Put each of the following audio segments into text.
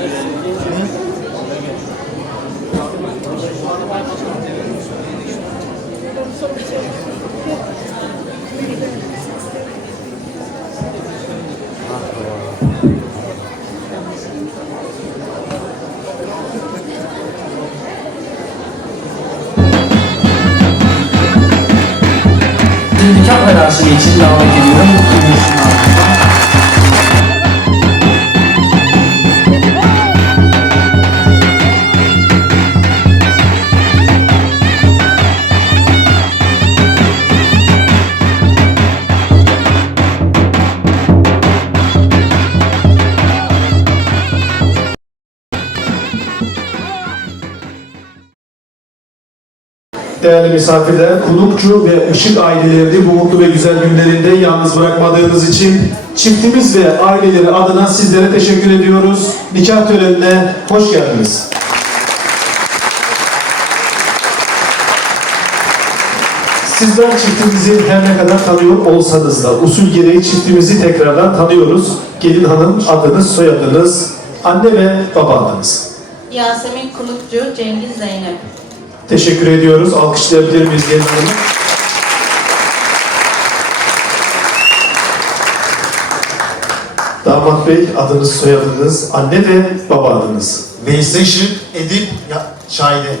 Nikah merasimi için davet ediyorum. Değerli misafirler, Kulukçu ve Işık ailelerini bu mutlu ve güzel günlerinde yalnız bırakmadığınız için çiftimiz ve aileleri adına sizlere teşekkür ediyoruz. Nikah törenine hoş geldiniz. Sizler çiftimizi her ne kadar tanıyor olsanız da usul gereği çiftimizi tekrardan tanıyoruz. Gelin hanım adınız, soyadınız, anne ve baba adınız. Yasemin Kulukçu, Cengiz Zeynep. Teşekkür ediyoruz. Alkışlayabilir miyiz gelin? Damat Bey adınız, soyadınız, anne ve baba adınız. Veysel Şık, Edip ya, Şahide.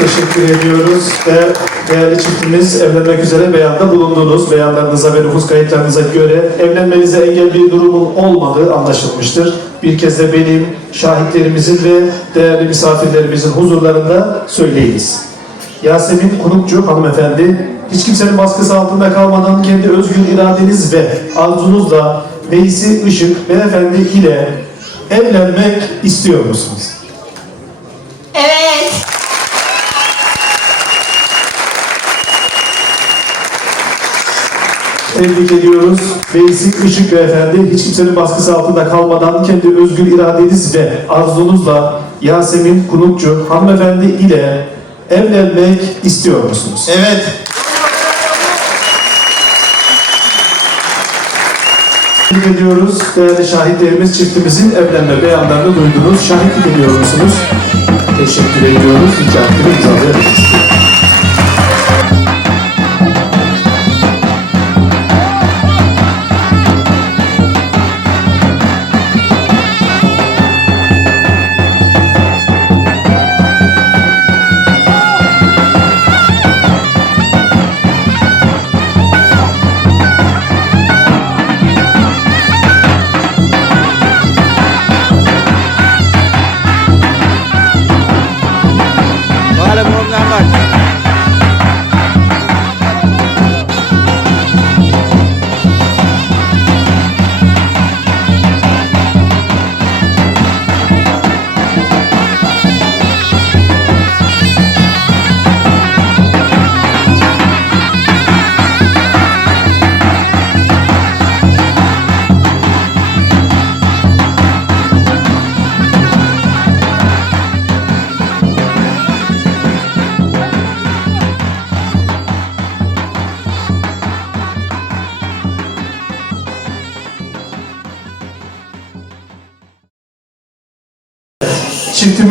Teşekkür ediyoruz ve değerli çiftimiz evlenmek üzere beyanda bulundunuz. Beyanlarınıza ve nüfus kayıtlarınıza göre evlenmenize engel bir durumun olmadığı anlaşılmıştır. Bir kez de benim, şahitlerimizin ve değerli misafirlerimizin huzurlarında söyleyiniz. Yasemin Konukçu hanımefendi, hiç kimsenin baskısı altında kalmadan kendi özgür iradeniz ve arzunuzla Veysi Işık beyefendi ile evlenmek istiyor musunuz? Evet. Tebrik ediyoruz. Beyzik Işık Beyefendi hiç kimsenin baskısı altında kalmadan kendi özgür iradeniz ve arzunuzla Yasemin Kunukçu hanımefendi ile evlenmek istiyor musunuz? Evet. Tebrik ediyoruz. Değerli şahitlerimiz çiftimizin evlenme beyanlarını duydunuz. Şahitlik ediyor musunuz? Teşekkür ediyoruz. Nikahını imzalayabiliriz.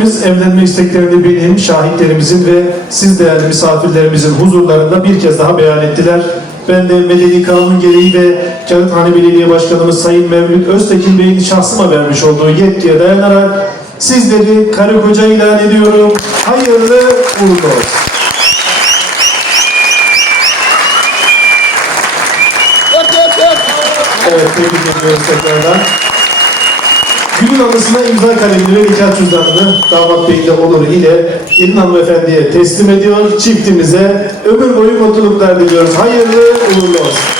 Çiftimiz evlenme isteklerini benim, şahitlerimizin ve siz değerli misafirlerimizin huzurlarında bir kez daha beyan ettiler. Ben de medeni kanun gereği ve Kağıthane Belediye Başkanımız Sayın Mevlüt Öztekin Bey'in şahsıma vermiş olduğu yetkiye dayanarak sizleri karı koca ilan ediyorum. Hayırlı uğurlu olsun. Evet, tebrik ediyoruz tekrardan. Anısına imza kalemini ve nikah cüzdanını damat beyin de olur ile gelin hanımefendiye teslim ediyor. Çiftimize ömür boyu mutluluklar diliyoruz. Hayırlı uğurlu olsun.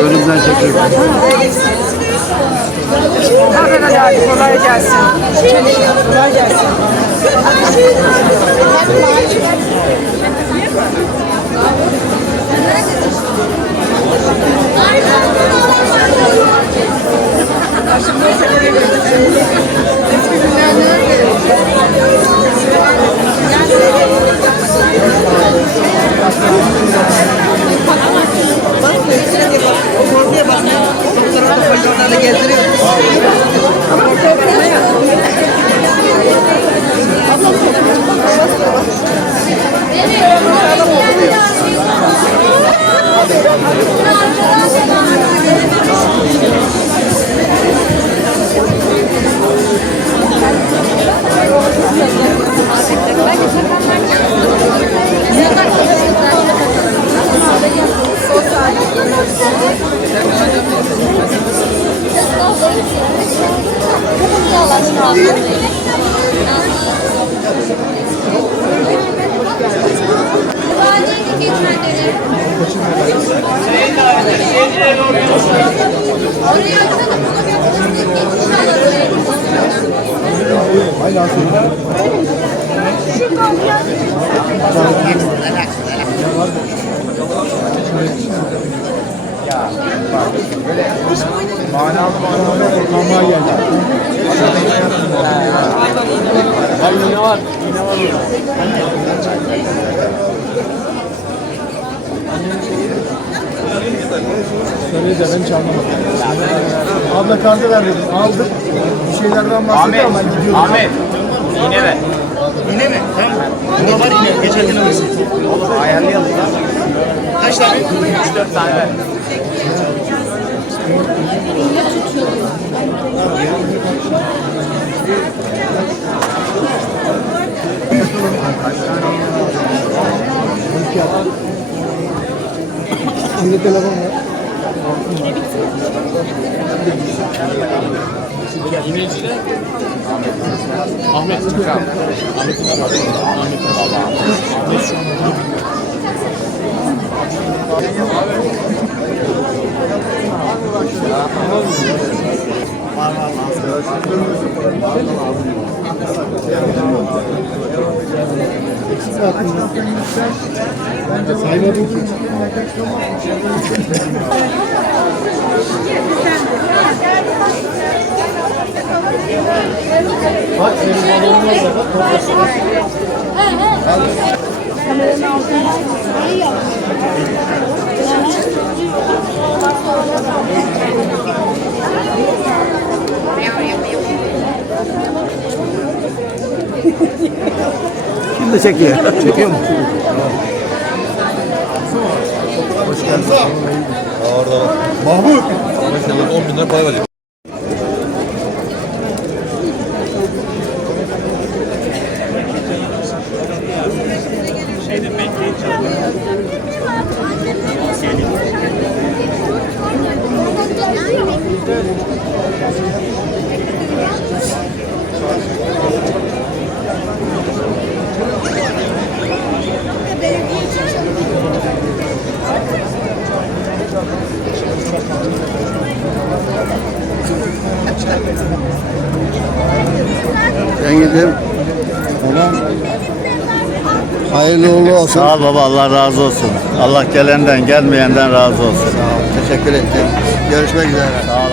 Önümden çekeyim. Hadi hadi hadi kolay gelsin. Kolay gelsin. Acil Hala sonra. Şu kapıya Ya bak Abla kartı ver dedim. Aldım. Bir şeylerden bahsediyor ama gidiyorum. Ahmet. Yine ver. Yine mi? Tamam. Buna var yine. Geçen gün alırsın. Olur. Ayarlayalım. Kaç tane? 3-4 tane ver. İçinde telefon var. Ahmet Ahmet Ahmet Ahmet kim de çekiyor? Çekiyor mu? Mahmut. 10 bin lira para verecek. Hayırlı uğurlu olsun. Sağ ol baba Allah razı olsun. Allah gelenden gelmeyenden razı olsun. Sağ ol. Teşekkür ettim. Görüşmek üzere. Sağ ol